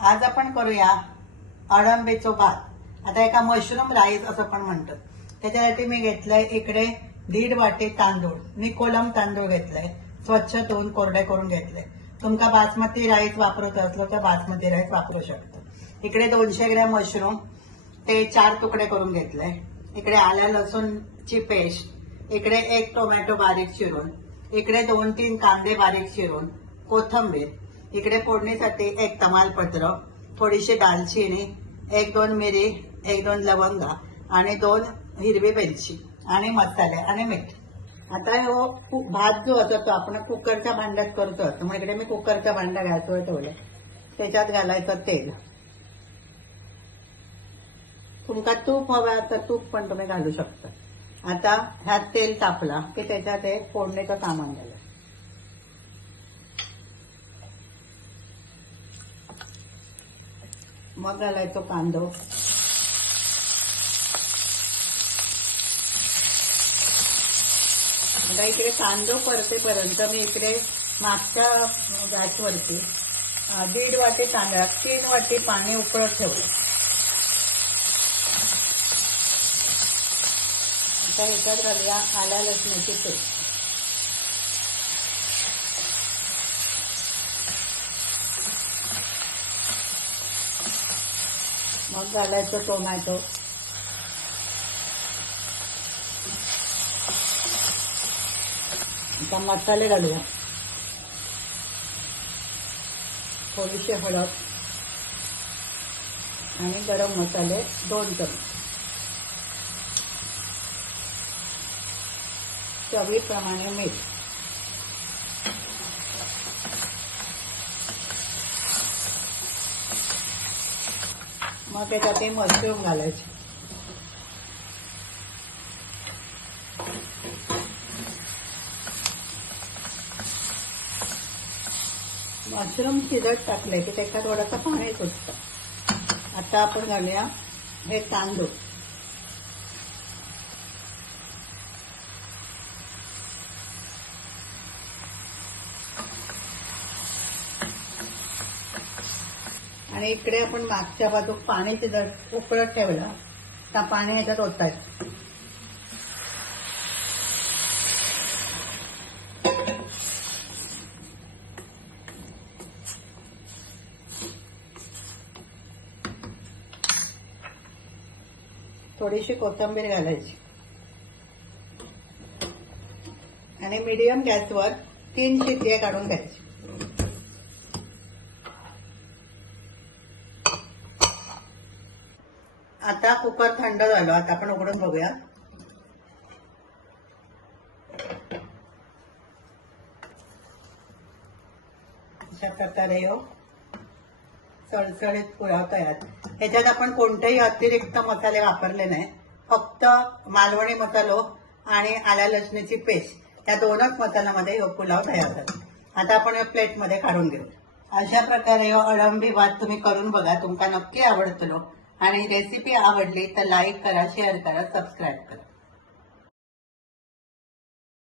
आज आपण करूया अळंबीचो भात। आता एका मशरूम राईस असं पण म्हणतात। त्याच्यासाठी मी घेतलंय इकडे 1.5 वाटी तांदूळ। मी कोलम तांदूळ घेतलाय, स्वच्छ धुवून कोरडे करून घेतले। तुमका बासमती राईस वापरत असलो तर बासमती राईस वापरू शकता। इकडे 200 ग्रॅम मशरूम ते 4 तुकडे करून घेतले। इकडे आल्या लसूणची पेस्ट, इकडे 1 टोमॅटो बारीक चिरून, इकडे 2-3 कांदे बारीक चिरून, कोथिंबीर, इकडे फोडणीसाठी 1 तमालपत्र, थोडीशी दालचिनी, 1-2 मिरी, 1-2 लवंगा आणि 2 हिरवी वेलची आणि मसाले आणि मीठ। आता हो भात जो होता तो आपण कुकरच्या भांड्यात करतो। मग इकडे मी कुकरच्या भांड्या गॅसवर ठेवले, त्याच्यात घालायचं तेल। तुमका तूप हवं तर तूप पण तुम्ही घालू शकता। आता ह्यात तेल तापला की त्याच्यात एक फोडणीचं सामान घालायचं। मग घालायचो कांदो, आता इकडे कांदो परतेपर्यंत मी इकडे मागच्या गॅसवरती 1.5 वाटी तांदळात 3 वाटी पाणी उकळत ठेवलं। आता ह्याच्यात घालूया आल्या लसणाची पेस्ट, मग घालायचं टोमॅटो, आता मसाले घालूया, थोडीशी हळद आणि गरम मसाले 2 चमचे, चवीप्रमाणे मीठ, मग त्याच्यात मशरूम घालायचे। मशरूम शिजत टाकले की त्याच्यात थोडंसं पाणी सुटतं। आता आपण घालूया हे तांदूळ, आणि इकडे आपण मागच्या बाजूक पाणी शिजत उकळत ठेवलं तर पाणी ह्याच्यात ओतायचं। थोडीशी कोथिंबीर घालायची आणि मीडियम गॅसवर 3 शिट्ट्या काढून घ्यायची। आता कुकर थंड झालं, आता आपण उघडून बघूया। अशा प्रकारे सळसळीत पुलाव तयार। ह्याच्यात आपण कोणतेही अतिरिक्त मसाले वापरले नाही, फक्त मालवणी मसालो आणि आल्या लसणाची पेस्ट या 2च मसाल्यामध्ये हा पुलाव तयार झाला। आता आपण या प्लेटमध्ये काढून घेऊ। अशा प्रकारे अळंबी भात तुम्ही करून बघा, तुमका नक्की आवडतलो। आणि रेसिपी आवडली तर लाईक करा, शेअर करा, सबस्क्राईब करा।